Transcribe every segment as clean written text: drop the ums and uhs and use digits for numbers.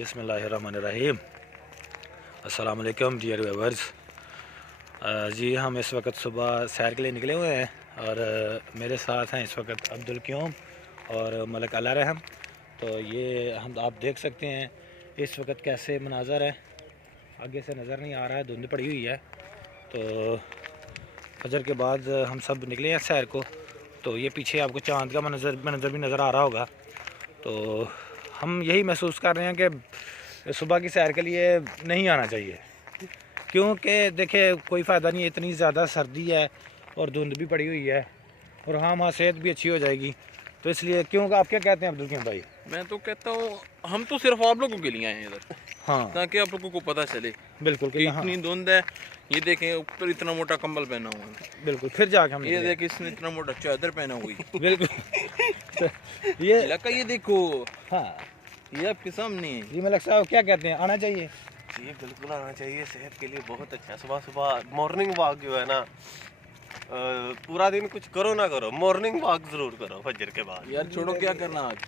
बिस्मिल्लाहिर्रहमानिर्रहीम। अस्सलाम वालेकुम डियर व्यूअर्स। जी हम इस वक्त सुबह सैर के लिए निकले हुए हैं और मेरे साथ हैं इस वक्त अब्दुल क्यूम और मलिक अला रहम। तो ये हम आप देख सकते हैं इस वक्त कैसे मनाज़र है, आगे से नज़र नहीं आ रहा है, धुंध पड़ी हुई है। तो फजर के बाद हम सब निकले हैं सैर को। तो ये पीछे आपको चाँद का मंजर भी नज़र आ रहा होगा। तो हम यही महसूस कर रहे हैं कि सुबह की सैर के लिए नहीं आना चाहिए, क्योंकि देखिए कोई फ़ायदा नहीं है, इतनी ज़्यादा सर्दी है और धुंध भी पड़ी हुई है और हाँ वहाँ सेहत भी अच्छी हो जाएगी। तो इसलिए क्यों, आप क्या कहते हैं अब्दुल क्यूम भाई? मैं तो कहता हूँ हम तो सिर्फ आप लोगों के लिए आए हैं इधर, हाँ ताकि आप लोगों को पता चले बिल्कुल कि इतनी धुंध है। ये देखें ऊपर इतना मोटा कंबल पहना हुआ है, बिल्कुल। फिर जाके हम ये देखें इसने इतना मोटा चादर पहना हुई बिल्कुल तो ये इलाका ये देखो, हाँ ये आपके सामने है। जी मलिक साहब क्या कहते हैं, आना चाहिए? जी बिल्कुल आना चाहिए, सेहत के लिए बहुत अच्छा है। सुबह सुबह मॉर्निंग वॉक जो है ना, पूरा दिन कुछ करो ना करो, मॉर्निंग वॉक जरूर करो फजर के बाद। यार छोड़ो, क्या करना आज,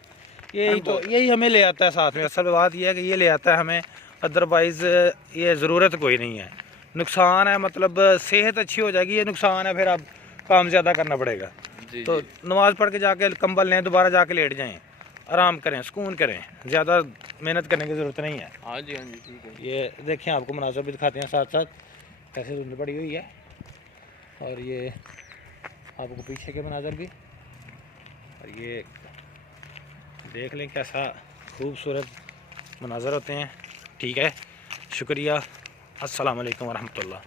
यही हमें ले आता है साथ में। असल बात यह है कि ये ले आता है हमें, अदरवाइज़ ये ज़रूरत कोई नहीं है। नुकसान है, मतलब सेहत अच्छी हो जाएगी, ये नुकसान है फिर अब काम ज़्यादा करना पड़ेगा। तो नमाज़ पढ़ के जाके कंबल लें, दोबारा जाके लेट जाएं, आराम करें, सुकून करें, ज़्यादा मेहनत करने की ज़रूरत नहीं है। हाँ जी ठीक है। ये देखें, आपको मनाज़र भी दिखाते हैं साथ साथ कैसे धुंध पड़ी हुई है, और ये आपको पीछे के मनाज़र भी, और ये देख लें कैसा खूबसूरत मनाज़र होते हैं। ठीक है, शुक्रिया। अस्सलाम वालेकुम वरहमतुल्लाह।